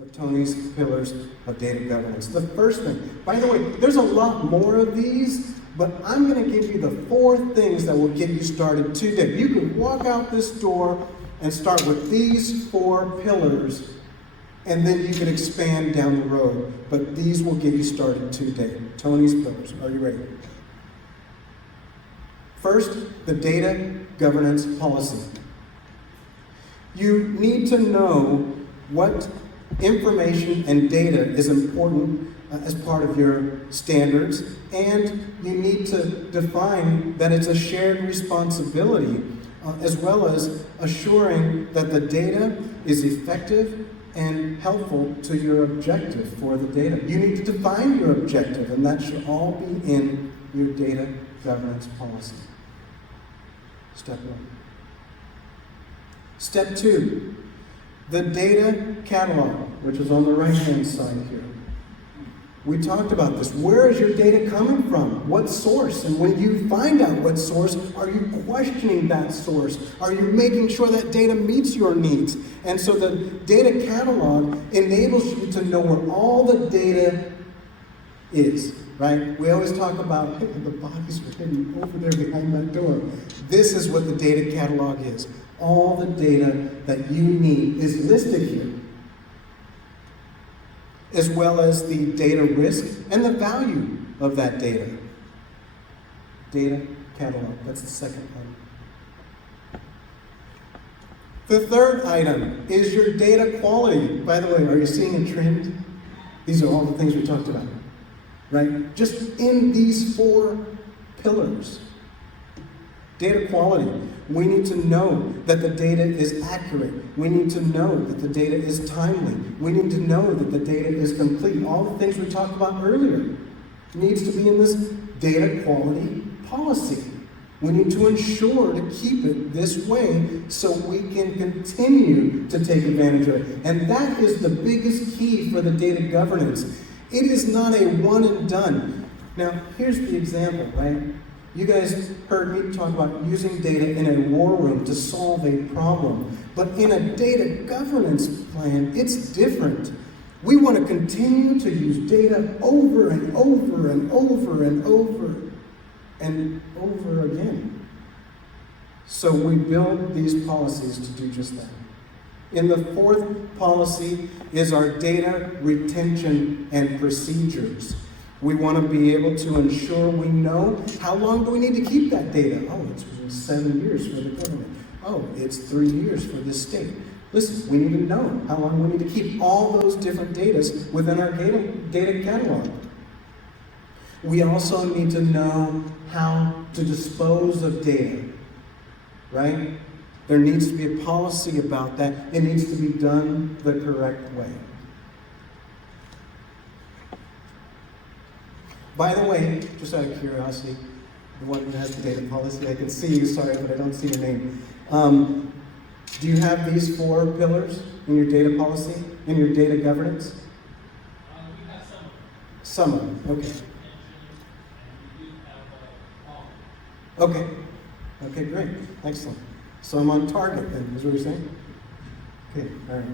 of Tony's pillars of data governance. The first thing, by the way, there's a lot more of these, but I'm going to give you the 4 things that will get you started today. You can walk out this door and start with these 4 pillars, and then you can expand down the road. But these will get you started today. Tony's pillars. Are you ready? First, the data governance policy. You need to know what information and data is important as part of your standards, and you need to define that it's a shared responsibility, as well as assuring that the data is effective and helpful to your objective for the data. You need to define your objective, and that should all be in your data governance policy. Step 1. Step 2, the data catalog, which is on the right-hand side here. We talked about this. Where is your data coming from? What source? And when you find out what source, are you questioning that source? Are you making sure that data meets your needs? And so the data catalog enables you to know where all the data is, right? We always talk about, hey, the bodies are hidden over there behind that door. This is what the data catalog is. All the data that you need is listed here, as well as the data risk and the value of that data. Data catalog, that's the second one. The third item is your data quality. By the way, are you seeing a trend? These are all the things we talked about, right? Just in these 4 pillars. Data quality. We need to know that the data is accurate. We need to know that the data is timely. We need to know that the data is complete. All the things we talked about earlier needs to be in this data quality policy. We need to ensure to keep it this way so we can continue to take advantage of it. And that is the biggest key for the data governance. It is not a one and done. Now, here's the example, right? You guys heard me talk about using data in a war room to solve a problem. But in a data governance plan, it's different. We want to continue to use data over and over and over and over and over again. So we build these policies to do just that. In the 4th policy is our data retention and procedures. We want to be able to ensure we know how long do we need to keep that data. Oh, it's 7 years for the government. Oh, it's 3 years for this state. Listen, we need to know how long we need to keep all those different data within our data catalog. We also need to know how to dispose of data, right? There needs to be a policy about that. It needs to be done the correct way. By the way, just out of curiosity, the one who has the data policy, I can see you, sorry, but I don't see your name. Do you have these 4 pillars in your data policy, in your data governance? We have some of them, okay. Okay, okay, great, excellent. So I'm on target then, is what you're saying? Okay, all right.